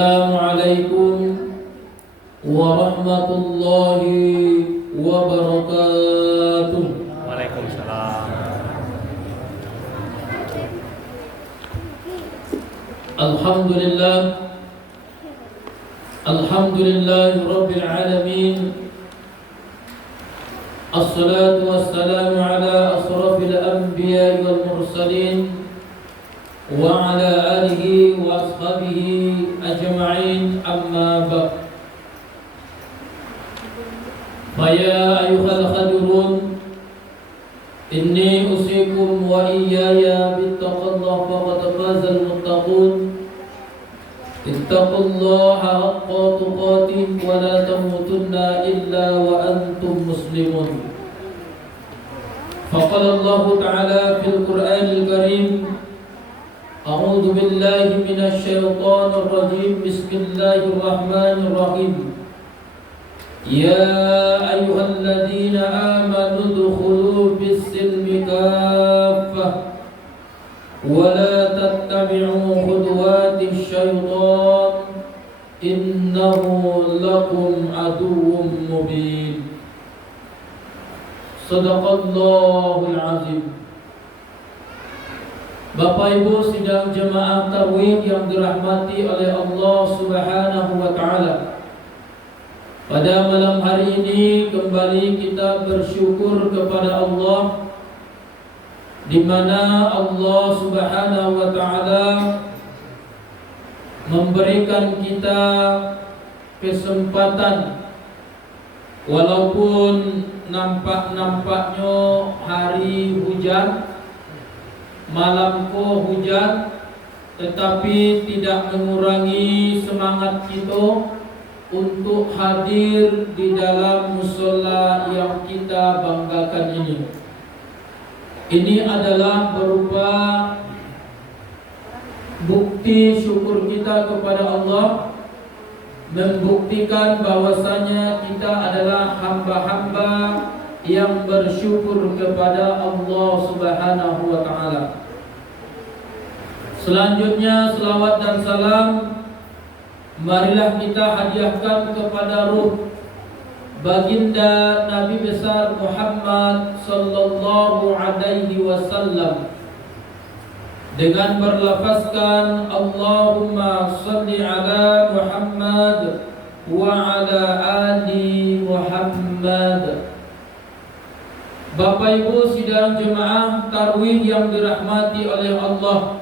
Assalamualaikum warahmatullahi wabarakatuh. Waalaikumsalam. Alhamdulillah, alhamdulillahi rabbil alamin. Assalatu wassalamu ala asrafil anbiya'i wal mursalin wa ala alihi wa ashabihi ajma'in, amma ba'd. Faya ayuhal khadirun, inni usikum wa iyaya bittaqallah faqad fazal muttaqun. Ittaqullaha haqqa tuqatih wa la tamutunna illa wa antum muslimun. Faqala Allah ta'ala fil Qur'anil Karim, a'udzu billahi minasy syaithanir rajim. Bismillahirrahmanirrahim. Ya ayyuhalladzina amanu udkhulu fis-silmi kaffah wa la tattabi'u khutuwatis syaitan innahu lakum aduwwum mubin. Shadaqallahul azim. Bapak Ibu sidang jemaah tarawih yang dirahmati oleh Allah Subhanahu wa taala. Pada malam hari ini kembali kita bersyukur kepada Allah, di mana Allah Subhanahu wa taala memberikan kita kesempatan, walaupun nampak-nampaknya hari hujan, malam hujan, tetapi tidak mengurangi semangat kita untuk hadir di dalam mushola yang kita banggakan ini. Ini adalah berupa bukti syukur kita kepada Allah, membuktikan bahwasanya kita adalah hamba-hamba yang bersyukur kepada Allah Subhanahu wa taala. Selanjutnya selawat dan salam marilah kita hadiahkan kepada ruh baginda Nabi besar Muhammad sallallahu alaihi wasallam dengan berlafazkan Allahumma shalli ala Muhammad wa ala ali Muhammad. Bapak Ibu sidang jemaah tarawih yang dirahmati oleh Allah,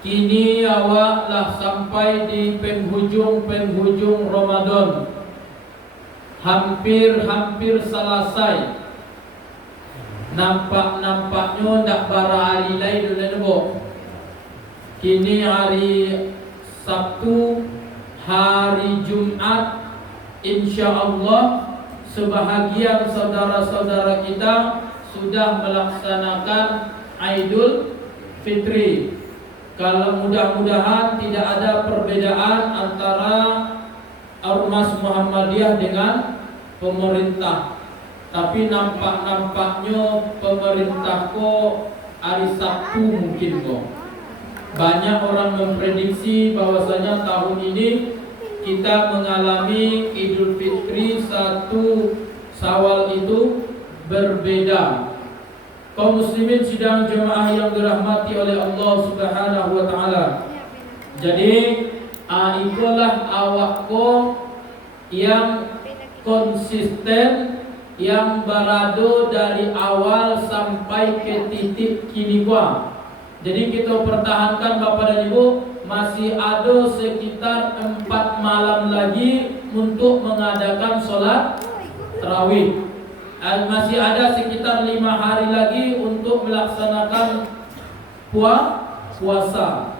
kini awaklah sampai di penghujung Ramadan. Hampir selesai. Nampaknya ndak bara hari lain dulu. Kini hari Sabtu, hari Jumat, insyaallah sebahagian saudara-saudara kita sudah melaksanakan Idul Fitri. Kalau mudah-mudahan tidak ada perbedaan antara Ormas Muhammadiyah dengan pemerintah. Tapi nampaknya pemerintah kok hari Sabtu mungkin kok. Banyak orang memprediksi bahwasanya tahun ini kita mengalami Idul Fitri 1 Syawal itu berbeda. Kaum muslimin sidang jemaah yang dirahmati oleh Allah Subhanahu wa taala. Jadi itulah awakku yang konsisten, yang berada dari awal sampai ke titik kini gua. Jadi kita pertahankan Bapak dan Ibu, masih ada sekitar 4 malam lagi untuk mengadakan sholat tarawih. Masih ada sekitar 5 hari lagi untuk melaksanakan puasa.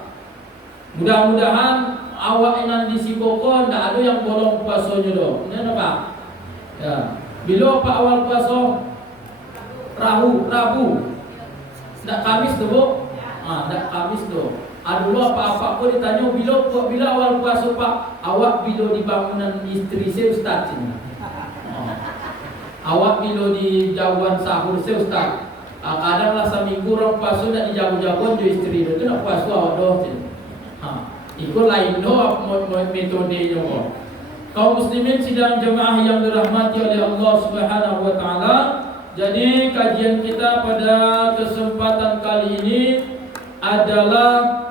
Mudah-mudahan awak yang di Sikoko tidak ada yang bolong puasanya doh. Ini apa? Ya. Bila apa awal puasa? Rabu. Tidak Kamis doh. Tidak Kamis doh. Aduh apa-apa aku ditanya bila awal puasa Pak? Awak bila di bangunan istri saya Ustaz ini. Awak bila di jauhan sahur saya Ustaz. Kadang lah seminggu orang puasa nak di jauh-jauhan jo istri itu nak puasa awak doh. Ikut lain doa metodenya kok. Kaum muslimin sidang jemaah yang dirahmati oleh Allah Subhanahu wa taala. Jadi kajian kita pada kesempatan kali ini adalah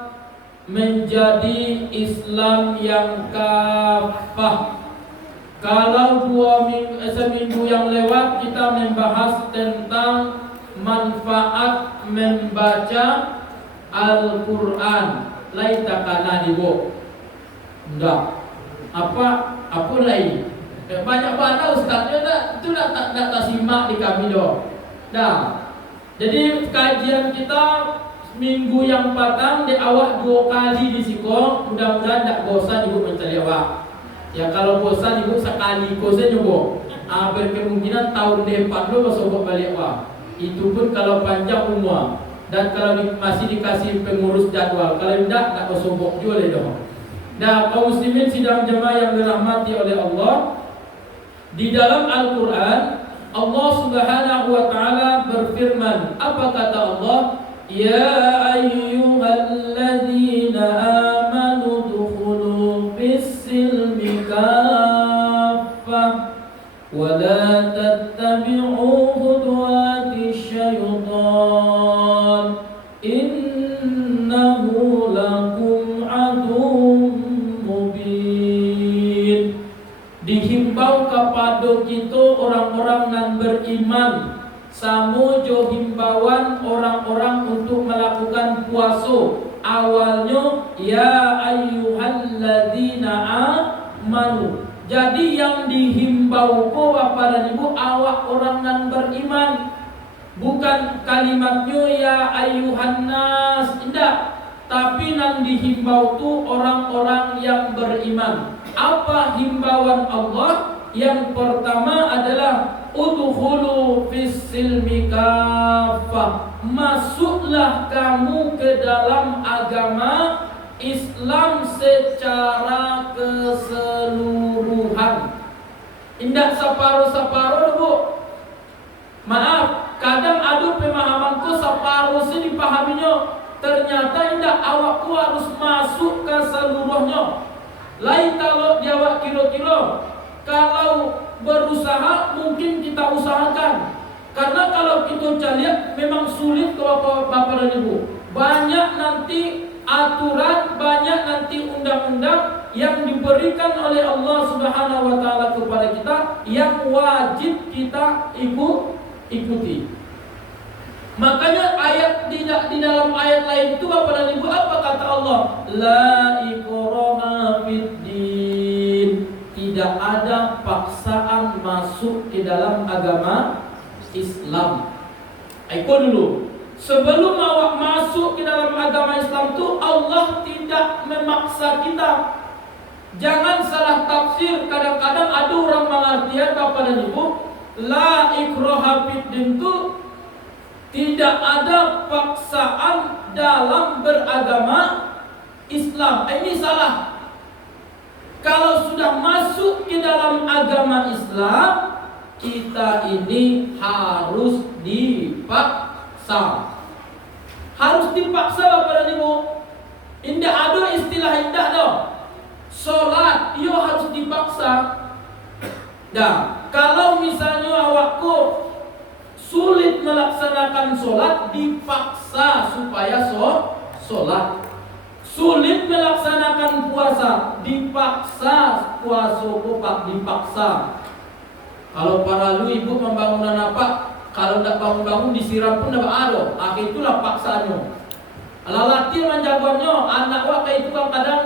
menjadi Islam yang kafah. Kalau seminggu yang lewat kita membahas tentang manfaat membaca Al-Quran. Laita kana dibo. Enggak. Apa lain? Banyak mana ustaznya itu tak simak di kami doh. Dah. Jadi kajian kita minggu yang patang di awak 2 kali di siko. Mudah-mudahan tak bosan ibu mencari awak. Ya kalau bosan ibu sekali saja nyoba. Berkemungkinan tahun depan lo masuk balik awak. Itu pun kalau panjang umur dan kalau masih dikasih pengurus jadwal. Kalau tidak tak masuk juga le doh. Nah, kaum muslimin sidang jemaah yang dirahmati oleh Allah, di dalam Al-Quran Allah Subhanahu wa taala berfirman, apa kata Allah? Ya ayyuhalladzina amanu dukhulu fis-silmi kaffah wa la tattabi'u khutuwatis syaitan innahu lakum aduwwun mubin. Dihimbau kepada kita orang-orang yang beriman, samojo himbauan orang-orang untuk melakukan puasa. Awalnya ya ayyuhalladzina amanu. Jadi yang dihimbau ko Bapak dan Ibu awak orang yang beriman. Bukan kalimatnya ya ayyuhan nas, tidak. Tapi yang dihimbau tu orang-orang yang beriman. Apa himbauan Allah? Yang pertama adalah udkhulu fis-silmi kaffah. Masuklah kamu ke dalam agama Islam secara keseluruhan. Indak separuh-separuh, Bu. Maaf, kadang ada pemahamanku separuh sih dipahaminya. Ternyata indak, awakku harus masuk ke seluruhnya. Lain kalau jawab kilo-kilo. Kalau berusaha mungkin kita usahakan. Karena kalau kita lihat memang sulit kalau Bapak dan Ibu. Banyak nanti aturan, banyak nanti undang-undang yang diberikan oleh Allah Subhanahu wa taala kepada kita yang wajib kita ikuti. Makanya ayat di dalam ayat lain itu Bapak dan Ibu apa kata Allah? La ikraha fiddin. Tidak ada paksaan masuk ke dalam agama Islam. Ikut dulu. Sebelum awak masuk ke dalam agama Islam itu Allah tidak memaksa kita. Jangan salah tafsir. Kadang-kadang ada orang mengartikan Bapak dan Ibu, la ikraha fiddin itu tidak ada paksaan dalam beragama Islam. Ini salah. Kalau sudah masuk ke dalam agama Islam, kita ini harus dipaksa. Harus dipaksa Bapak dan Ibu. Indah ada istilah indah dong. Solat, yo harus dipaksa. Nah, kalau misalnya awakku sulit melaksanakan solat, dipaksa supaya solat. Sulit melaksanakan puasa, dipaksa puasa kopak, dipaksa. Kalau para lu ibu membangunan apa, kalau tidak bangun-bangun disiram pun tidak ada. Itulah paksanya. Lalaki menjagoannya, anak wak kayak itu kadang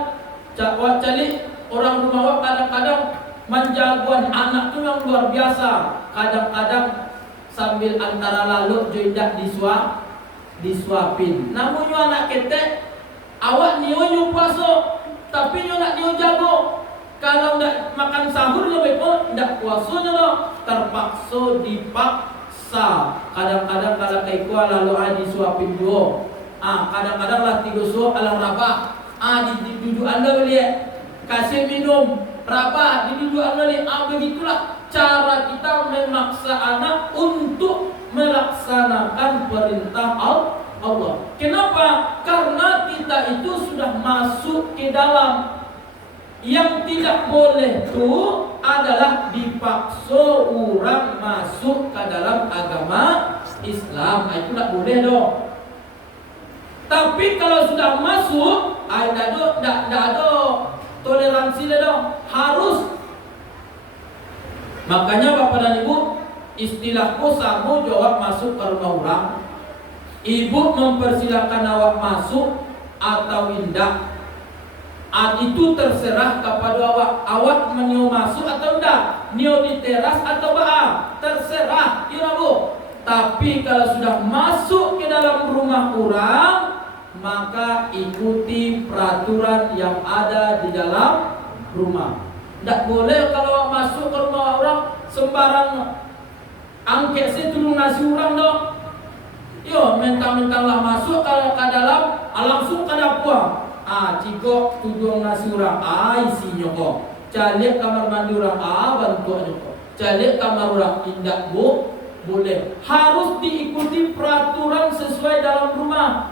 wak calik orang rumah wak kadang-kadang menjagoan anak itu yang luar biasa. Kadang-kadang sambil antara lalu tidak disuapin. Namun nyo anak ketek, awak nyo puasa, tapi nyo nak nyo jago. Kalau ndak makan sahur nyo bepo, ndak puasanya loh. Terpaksa dipaksa. Kadang-kadang kalau kayak gua lalu disuapin dua. Kadang-kadang lah tiga suap alang rabah. Di duduk anda lihat, kasih minum rabah di duduk anda lihat. Begitulah cara kita memaksa anak untuk melaksanakan perintah Allah. Kenapa? Karena kita itu sudah masuk ke dalam. Yang tidak boleh itu adalah dipaksa orang masuk ke dalam agama Islam. Itu tidak boleh dong. Tapi kalau sudah masuk, tidak ada toleransi dong. Harus. Makanya Bapak dan Ibu, istilahku sama jawab masuk ke rumah orang. Ibu mempersilahkan awak masuk atau tidak. Itu terserah kepada awak. Awak menio masuk atau tidak, nio di teras atau terserah, iya Bu. Tapi kalau sudah masuk ke dalam rumah orang, maka ikuti peraturan yang ada di dalam rumah. Tidak boleh kalau masuk ke rumah orang sembarang angket saya turun nasi orang dong. Yo, mentang-mentanglah masuk ke dalam, langsung ke dapur. Cikok tudung nasi orang, isinya kok. Calik kamar mandi orang, bantuannya kok. Calik kamar orang, tidak boleh. Harus diikuti peraturan sesuai dalam rumah.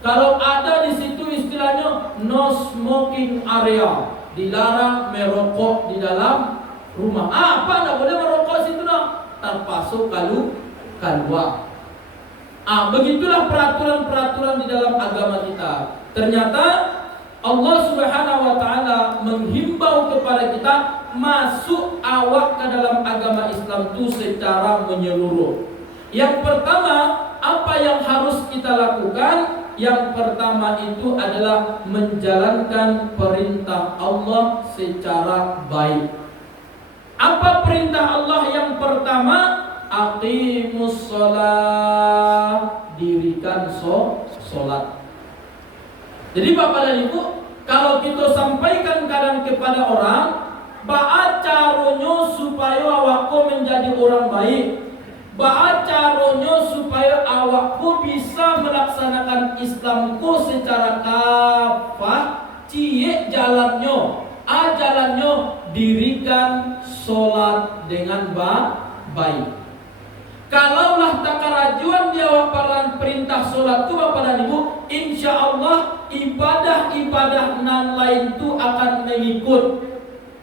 Kalau ada di situ istilahnya no smoking area, dilarang merokok di dalam rumah. Apa tidak boleh merokok situ dong? Terpasuk keluar. Begitulah peraturan-peraturan di dalam agama kita. Ternyata Allah Subhanahu wa taala menghimbau kepada kita masuk awak ke dalam agama Islam itu secara menyeluruh. Yang pertama, apa yang harus kita lakukan? Yang pertama itu adalah menjalankan perintah Allah secara baik. Apa perintah Allah yang pertama? Aqimus shalah, dirikan sholat. Jadi Bapak dan Ibu, kalau kita sampaikan kadang kepada orang, bagaimana supaya awakku menjadi orang baik, bagaimana supaya awakku bisa melaksanakan Islamku secara kafah, jalannya dirikan sholat dengan baik. Kalaulah tak kerajuan dia waparan perintah sholat itu Bapak dan Ibu, insya Allah ibadah-ibadah nan lain itu akan mengikut.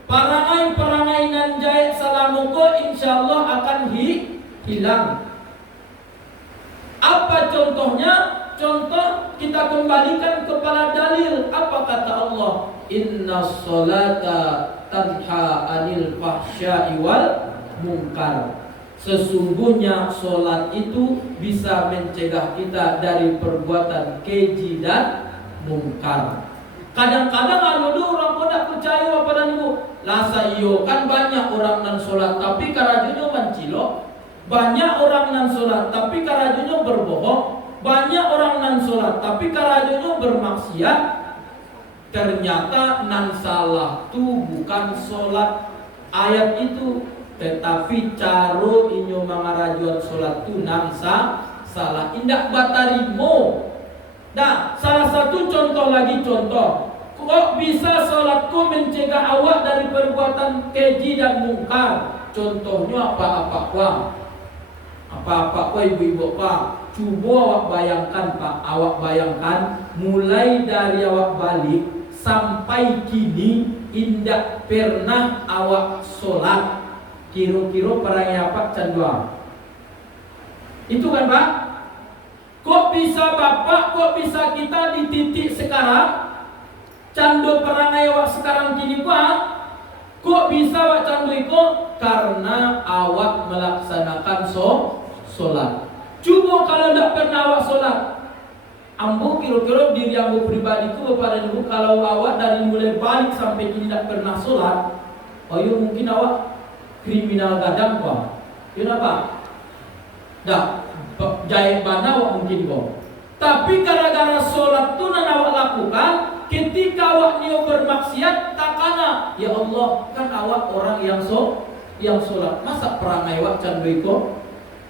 Perangai-perangai nan jahit salamuko insya Allah akan hilang. Apa contohnya? Contoh kita kembalikan kepada dalil. Apa kata Allah? Inna sholata tanha anil fahsya'i wal munkar. Sesungguhnya sholat itu bisa mencegah kita dari perbuatan keji dan mungkar. Kadang-kadang ada orang tidak percaya Bapak dan Ibu. Lasa iyo kan banyak orang nan sholat tapi karajunya mencilok. Banyak orang nan sholat tapi karajunya berbohong. Banyak orang nan sholat tapi karajunya bermaksiat. Ternyata nan salah itu bukan sholat ayat itu, tetapi caro inyo mangarajuan sholat tu nangsa salah indak batarimo. Nah, salah satu contoh lagi contoh. Kok bisa sholatku mencegah awak dari perbuatan keji dan mungkar? Contohnya apa ibu-ibu Pak? Coba awak bayangkan Pak, awak bayangkan mulai dari awak balik sampai kini indak pernah awak sholat. Kira-kira perangnya apa canduang? Itu kan Pak? Kok bisa Bapak, kok bisa kita di titik sekarang candu perangai awak sekarang kini Pak? Kok bisa awak candu itu? Karena awak melaksanakan sholat. Coba kalau tidak pernah awak sholat, ambo kira-kira diri ambo pribadi ku Bapak dan Ibu, kalau awak dari mulai balik sampai kini tidak pernah sholat, mungkin awak kriminal gadang Pak. Kenapa? Dah, jahit bana awak mungkin kok. Tapi gara-gara sholat tu nan awak lakukan, ketika awak nio bermaksiat, takana, ya Allah, kan awak orang yang sholat. Masa perangai awak candu itu?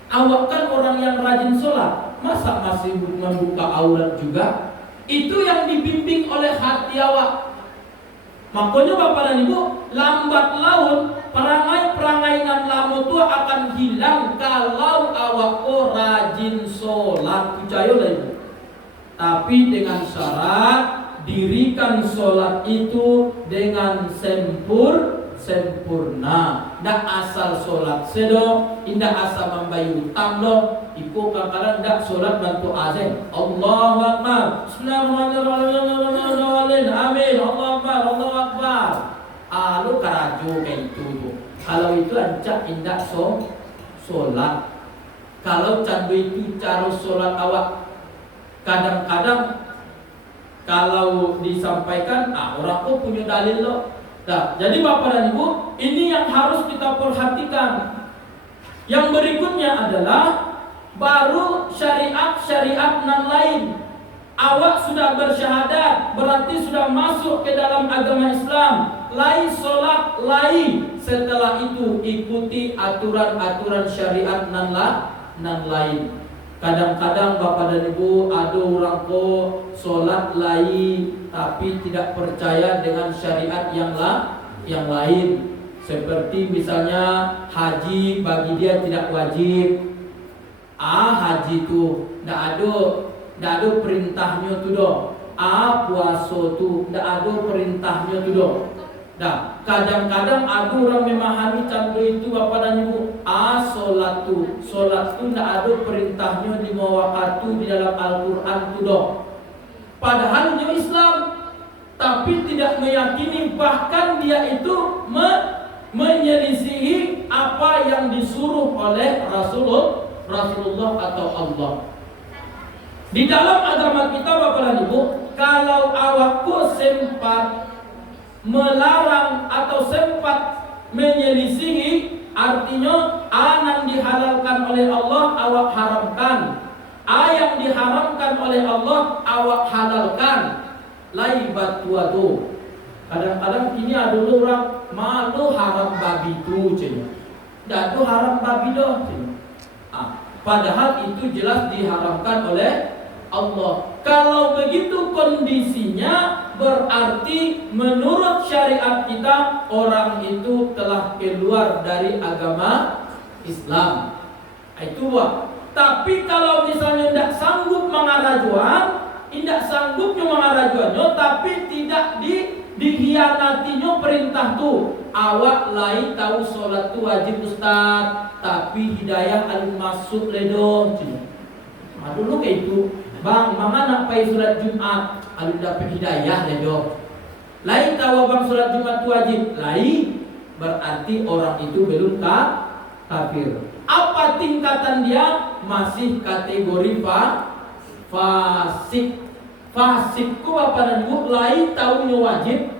Awak kan orang yang rajin sholat, masa masih membuka aurat juga? Itu yang dibimbing oleh hati awak. Makanya Bapak dan Ibu, lambat laun perangai-perangai nan lama itu akan hilang kalau awak rajin sholat. Percaya lah Ibu. tapi dengan syarat dirikan sholat itu dengan sempurna. Ndak asal sholat sedo, indah asal membayu tamlo. Iku kadang ndak sholat bantu azan. Allahu Akbar. Bismillahirrahmanirrahim. Amin. Allahu Akbar. Allahu Akbar. Lu karajo kayak itu tuh. Kalau itu ancak indah sholat. Kalau candu itu cara sholat awak, kadang-kadang kalau disampaikan, orang kok punya dalil loh. Nah, jadi Bapak dan Ibu, ini yang harus kita perhatikan. Yang berikutnya adalah baru syariat nan lain. Awak sudah bersyahadat, berarti sudah masuk ke dalam agama Islam. Lain solat, lain. Setelah itu ikuti aturan-aturan syariat nan lain. Kadang-kadang Bapak dan Ibu ada orang kok solat lain tapi tidak percaya dengan syariat yang lain. Seperti misalnya haji bagi dia tidak wajib. Haji itu ndak ada perintahnya tu doh. Puasa tu ndak ada perintahnya tu doh. Nah, kadang-kadang ada orang memahami contoh itu Bapak dan Ibu. Solat tu ndak ada perintahnya di waktu di dalam Al-Quran tu doh. Padahal dia Islam, tapi tidak meyakini, bahkan dia itu menyelisihi apa yang disuruh oleh Rasulullah atau Allah. Di dalam agama kita Bapak dan Ibu, kalau awakku sempat melarang atau sempat menyelisihi, artinya yang dihalalkan oleh Allah awak haramkan, yang diharamkan oleh Allah awak halalkan. Laibat tuatu. Kadang-kadang kini ada orang malu haram babi tu cina. Dah tu haram babi doh cina. Padahal itu jelas diharamkan oleh Allah. Kalau begitu kondisinya, berarti menurut syariat kita orang itu telah keluar dari agama Islam. Itu wah. Tapi kalau misalnya tidak sanggup mengarajuan, tidak sanggupnya mengarajuannya, tapi tidak dihianatinya perintah tu. Awak lain tahu solat tu wajib Ustaz, tapi hidayah alun masuk ledo. Dulu kayak itu. Bang, mama nak pergi solat Jumat, alun dapat hidayah ledo. Lain tahu bang solat Jumat tu wajib, lain berarti orang itu belum kafir. Apa tingkatan dia? Masih kategori fasik. Fasikku apa dan ibu lain tahunya wajib,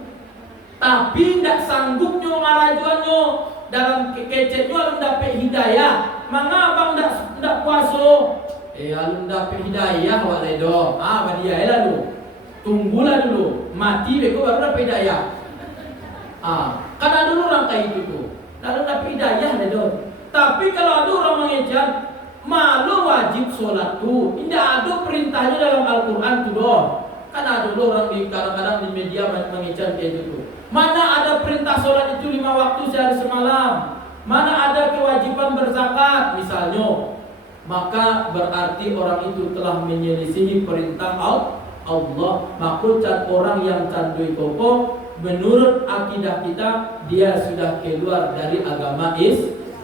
tapi tidak sanggupnya ngarajuannya dalam kecetnya alun dapat hidayah. Manga abang tidak puasa. Alun dapat hidayah wak ledo. Badia lalu. Tunggulah dulu. Mati beko baru dapat hidayah. Kan ada orang kayak itu tuh. Lalu dapat hidayah ledo. Tapi kalau ada orang mengejar, malu wajib sholat tu. Tidak ada perintahnya dalam Al-Quran tu doh. Kan ada orang di kadang-kadang di media mengejar kayak gitu. Mana ada perintah sholat itu 5 waktu sehari semalam. Mana ada kewajiban berzakat misalnya. Maka berarti orang itu telah menyelisihi perintah Allah. Maka orang yang candui kokoh, menurut akidah kita, dia sudah keluar dari agama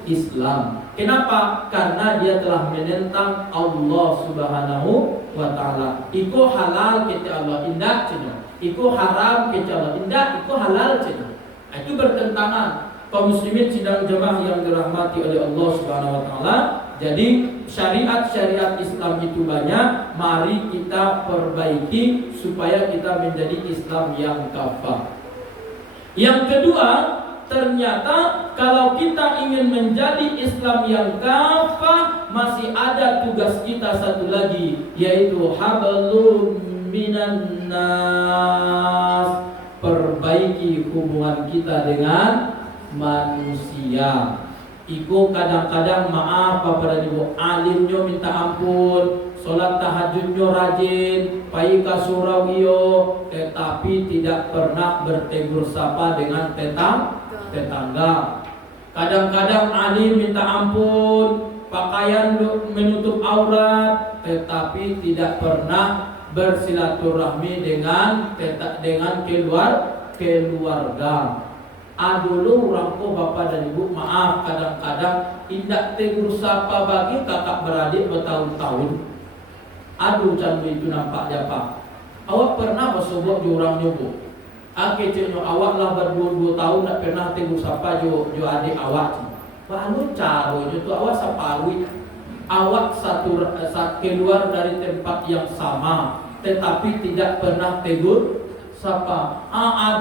Islam. Kenapa? Karena dia telah menentang Allah Subhanahu wa Ta'ala. Iku halal kita Allah indah cina. Iku haram kita Allah indah. Iku halal cina. Itu bertentangan. Kaum muslimin sidang jemaah yang dirahmati oleh Allah Subhanahu wa Ta'ala. Jadi syariat-syariat Islam itu banyak. Mari kita perbaiki supaya kita menjadi Islam yang kafah. Yang kedua, ternyata kalau kita ingin menjadi Islam yang kafah, masih ada tugas kita satu lagi, yaitu hablum minan nas. Perbaiki hubungan kita dengan manusia. Iku kadang-kadang maaf Bapak dan Ibu, alimnya minta ampun, sholat tahajudnya rajin, pai ka surawiyo, tetapi tidak pernah bertegur sapa dengan tetangga. Kadang-kadang alim minta ampun, pakaian menutup aurat, tetapi tidak pernah bersilaturahmi dengan keluarga. Dulu orang ko bapak dan ibu, maaf kadang-kadang indak tegur sapa bagi kakak beradik bertahun-tahun. Aduh candu itu nampak japa. Awak pernah bersobok jurang nyobo? Kecilnya awak lah berdua tahun tak pernah tegur sapa jo adik awak. Baru caranya tu awak saparui. Awak satu keluar dari tempat yang sama, tetapi tidak pernah tegur sapa.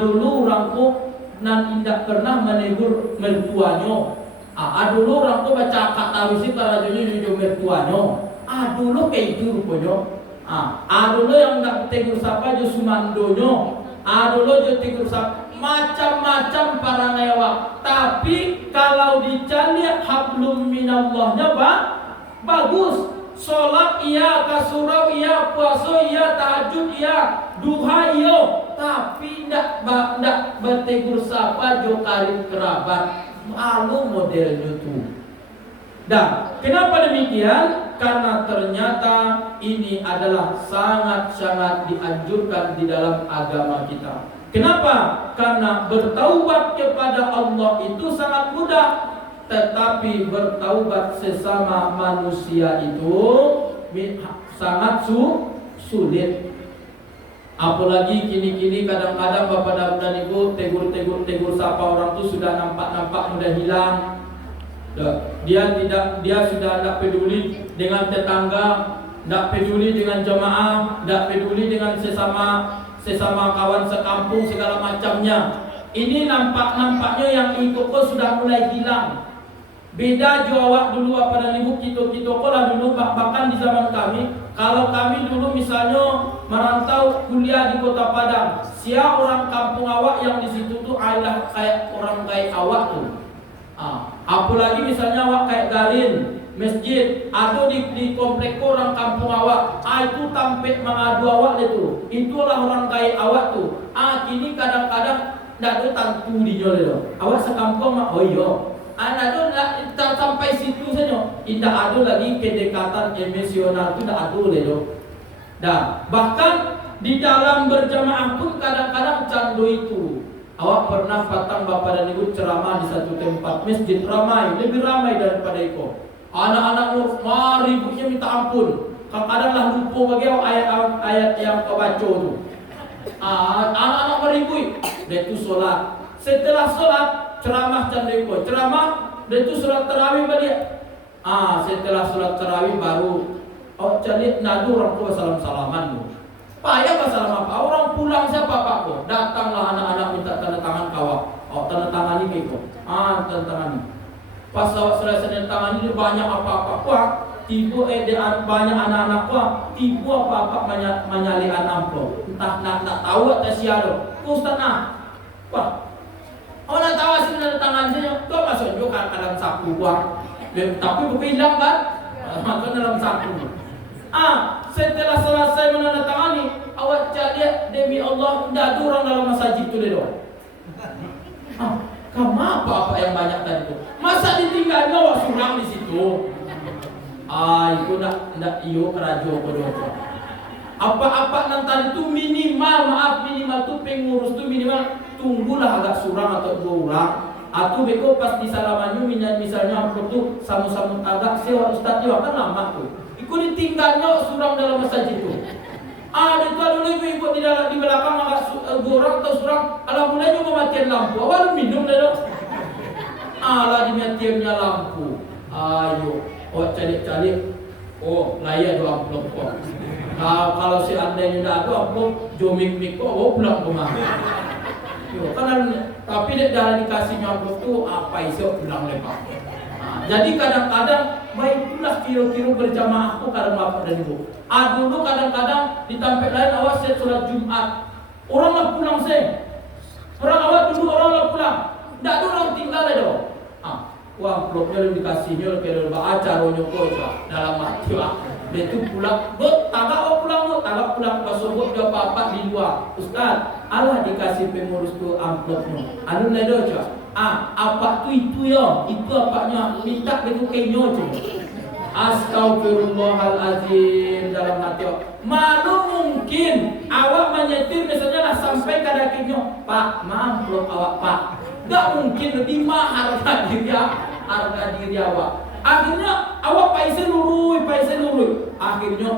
Dulu orang ko nan tidak pernah menegur mertuanya. Dulu orang tu baca akak tarusi karajonya jujur mertuanya. Dulu kayak itu rupanya. Dulu yang tidak tegur sapa jo sumandonyo. Dulu jo tegur sapa macam-macam para nyawa. Tapi kalau dicari hablum minallahnya bagus. Sholat iya, kasurau iya, puasa iya, tahajud iya, duha iya, tapi ndak bertegur sapa jo karib kerabat. Malu modelnya tuh. Dan kenapa demikian? Karena ternyata ini adalah sangat-sangat dianjurkan di dalam agama kita. Kenapa? Karena bertaubat kepada Allah itu sangat mudah. Tetapi bertaubat sesama manusia itu sangat sulit. Apalagi kini-kini kadang-kadang bapak dan ibu tegur sapa orang tu sudah nampak sudah hilang. Dia sudah tidak peduli dengan tetangga, tidak peduli dengan jemaah, tidak peduli dengan sesama kawan sekampung segala macamnya. Ini nampaknya yang ikut sudah mulai hilang. Beda awak dulu apa dan ibu kita lah dulu bahkan di zaman kami, kalau kami dulu misalnya merantau kuliah di Kota Padang, siapa orang kampung awak yang di situ tuh adalah kayak orang kayak awak tuh. Apalagi misalnya awak kayak Garin, masjid, atau di komplek orang kampung awak, itu tampet mengadu awak itu. Itulah orang kayak awak tuh. Kini kadang-kadang tidak ada tantu di joleh. Awak sekampung oh iya. Anak tak sampai situ saja. Tidak ada lagi kedekatan emosional itu tidak ada lho. Dan bahkan di dalam berjamaah pun kadang-kadang candu itu. Awak pernah patang bapak dan ibu ceramah di satu tempat masjid ramai, lebih ramai daripada itu. Anak-anak ribunya minta ampun. Kadang-kadang lah lupa bagi ayat-ayat yang kau baca tu. Anak-anak meribui. Dia tu solat. Setelah solat ceramah candeko, ceramah dia tu solat tarawih balik. Setelah solat tarawih baru jadi nadu orang tua salam-salaman tu. Payah salam apa? Orang pulang siapa pak ko? Datanglah anak-anak minta tanda tangan kawak. Tanda tangan ini kiko. Tanda tangan ini. Pas awak selesai tanda tangan ini banyak apa-apa kuah. Tiba banyak anak-anak kuah. Tiba apa-apa menyali amplop. Entah nak tahu atau siapa. Ustaz nah. Wah. Nak tahu hasil tanda tangan saya. Kau masuk juga dalam saku kuah. Tapi bukan hilang kan? Masuk dalam saku. Setelah selesai menandatangani, awak cari demi Allah tidak ada orang dalam masjid itu deh. Kamu apa yang banyak tadi itu? Masa ditinggalnya awak surang di situ? Itu nak iyo kerajo kedua. Apa nanti itu minimal tuh pengurus tuh minimal tunggulah agak surang atau 2 orang. Atau beko pas di salamannya misalnya amplop tuh sama-sama agak sewa ustaz juga kan lama tuh. Ikut ditinggalnya surang dalam masjid itu. Itu dulu ibu di belakang agak gorang atau surang. Alhamdulillah juga matian lampu. Awal minum dah. Lah dimatiannya lampu. Ayo, cari. Layak do amplop kok. Kalau seandainya tidak ada amplop, jomik kok, pulang rumah. Tapi dia dikasih amplop tuh apa isi pulang lepas. Jadi kadang-kadang baiklah kira-kira berjamaah aku kadang bapak dan ibu. Dulu kadang-kadang di tempat lain awak set sholat Jumat. Orang lah pulang orang awak dulu orang lah pulang. Tak ada orang tinggal ada. Wah, bloknya lebih dikasihnya kalau baca ronyoko dalam hati lah. Dia tu pulang, tagak pulang pasubuk dia apa-apa di luar. Ustaz, Allah dikasih pengurus tu amplopnya. Ledo apa tu itu ya? Itu apanya minta dia tu kenyo je. Astagfirullahaladzim dalam hati. Malu mungkin awak menyetir misalnya lah sampai ke dakinya, Pak, maaf bro awak Pak. Gak mungkin lebih mahal harga diri awak. Akhirnya awak paisen lurui. Akhirnya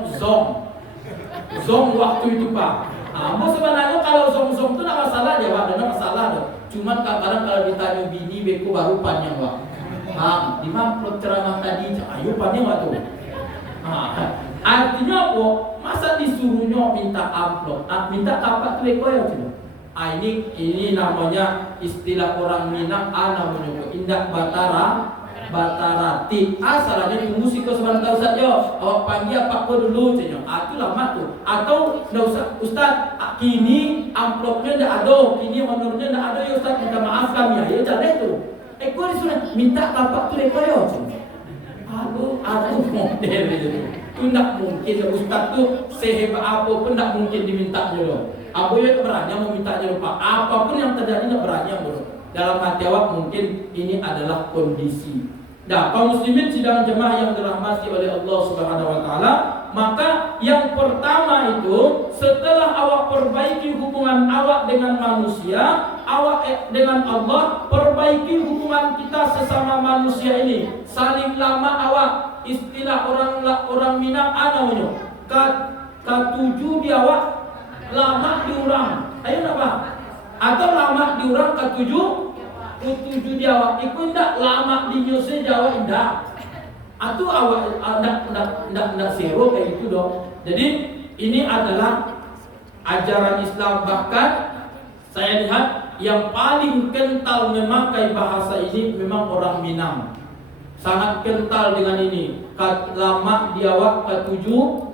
zong waktu itu Pak. Nah, sebenarnya kalau zong itu tidak masalah ya Pak, ada masalah dong. Cuman kadang-kadang kalau ditanya bini beko baru panjang Pak. Di mana ceramah tadi? Ayo panjang waktu. Artinya apa? Masa disuruhnya minta amplop? Minta kapak tuh beko ya coba. Ini namanya istilah orang Minang, namanya indak batarati. Salahnya tunggu sih kau sebentar saja. Awak panggil apa kau dulu cenya. Itu lama tuh. Atau ndak usah Ustaz, kini amplopnya ndak ada, kini honornya ndak ada ya Ustaz, minta maaf kami ya. Ya udah itu. Kau disuruh minta kapak tuh kau ya cenya. Aduh model itu. Itu ndak mungkin Ustaz tuh sehebat apapun ndak mungkin diminta dulu. Aku ya berani mau minta lupa. Apapun yang terjadi ndak berani bro. Dalam hati awak mungkin ini adalah kondisi. Nah, kaum muslimin sidang jemaah yang dirahmati oleh Allah Subhanahu wa taala, maka yang pertama itu setelah awak perbaiki hubungan awak dengan manusia, awak dengan Allah, perbaiki hubungan kita sesama manusia ini. Saling lama awak, istilah orang Minang namanya. Ketujuh di awak, lama diurang. Ayo apa? Atau lama diurang ketujuh di awak. Iku ndak lama di nyuse Jawa indah. Atau awak ndak zero kayak gitu dong. Jadi ini adalah ajaran Islam. Bahkan saya lihat yang paling kental memakai bahasa ini memang orang Minang. Sangat kental dengan ini. Lama di awak ketujuh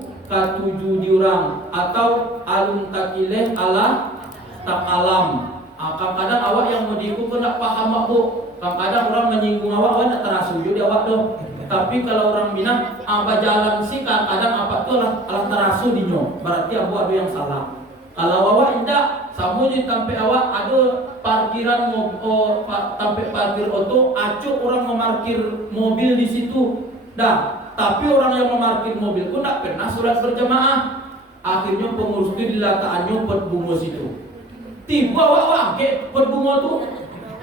diurang atau alun takileh ala takalam. Kadang-kadang awak yang mau diikut pun tak paham Bu. Kadang-kadang orang menyinggung awak tak terasa juga awak doh. Tapi kalau orang Minang apa jalan sih kadang-kadang apa tuh alah terasa dinyo. Berarti ada yang salah. Kalau awak indah sama je sampai awak ada parkiran sampai parkir auto, acuk orang memarkir mobil di situ. Dah. Tapi orang yang memarkir mobil pun tak pernah sholat berjamaah. Akhirnya pengurus itu dilataannya pot bunga situ. Tiba awak wangke pot bunga tu,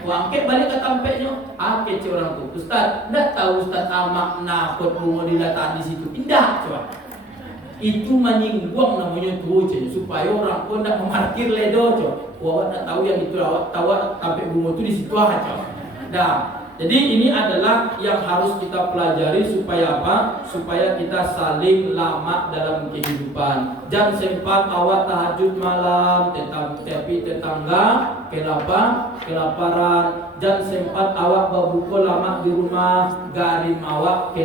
wangke balik ke tampeknya. Kece orang tu, Ustaz, tak tahu Ustaz makna pot bunga dilataan di situ. Indah coba. Itu menyinggung namanya tu, supaya orang pun tak memarkir ledo coba. Awak tak tahu yang itu, awak tahu tampek bunga tu di situ aja. Dah. Jadi ini adalah yang harus kita pelajari supaya apa? Supaya kita saling lama dalam kehidupan. Jangan sempat awak tahajud malam, tapi tetangga kelaparan. Jangan sempat awak berbuka lama di rumah, garim awak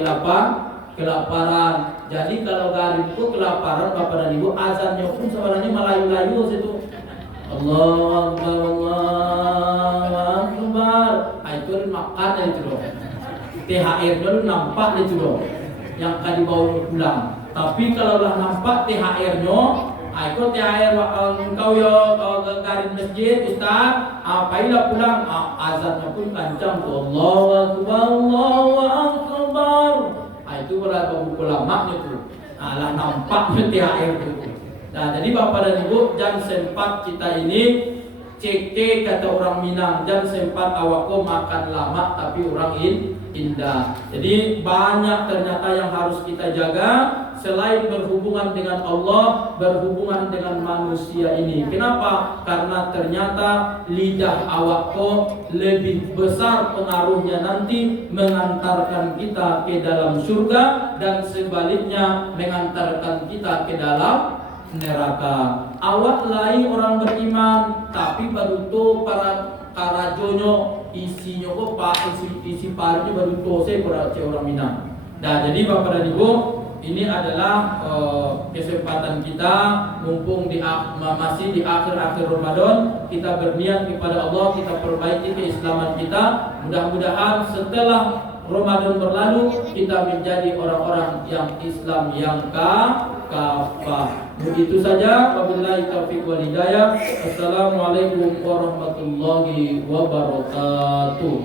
kelaparan. Jadi kalau garim itu kelaparan Bapak dan Ibu, azannya pun sebenarnya melayu-layu situ. Allah Akbar. Itu makan itu loh. THR nya nampak itu loh. Yang kan dibawa pulang. Tapi kalau lah nampak THR nya, itu THR engkau ya garin masjid Ustaz, apailah pulang. Azannya pun kencang tuh. Allahu Akbar, Allahu Akbar. Itu berapa buku lama itu. Lah nampak THR itu. Nah, jadi Bapak dan Ibu, jangan sempat kita ini ceke kata orang Minang, jangan sempat awakku makan lama tapi orang indah. Jadi banyak ternyata yang harus kita jaga selain berhubungan dengan Allah, berhubungan dengan manusia ini. Kenapa? Karena ternyata lidah awakku lebih besar pengaruhnya nanti mengantarkan kita ke dalam surga dan sebaliknya mengantarkan kita ke dalam neraka. Awak lain orang beriman tapi baru to para karajonyo isinya kok isi parunya baru to saya orang Minang. Nah, jadi Bapak dan Ibu, ini adalah kesempatan kita mumpung masih di akhir-akhir Ramadan, kita berniat kepada Allah, kita perbaiki keislaman kita. Mudah-mudahan setelah Ramadan berlalu kita menjadi orang-orang yang Islam yang kafah. Begitu saja. Wabillahi taufiq wal hidayah. Assalamualaikum warahmatullahi wabarakatuh.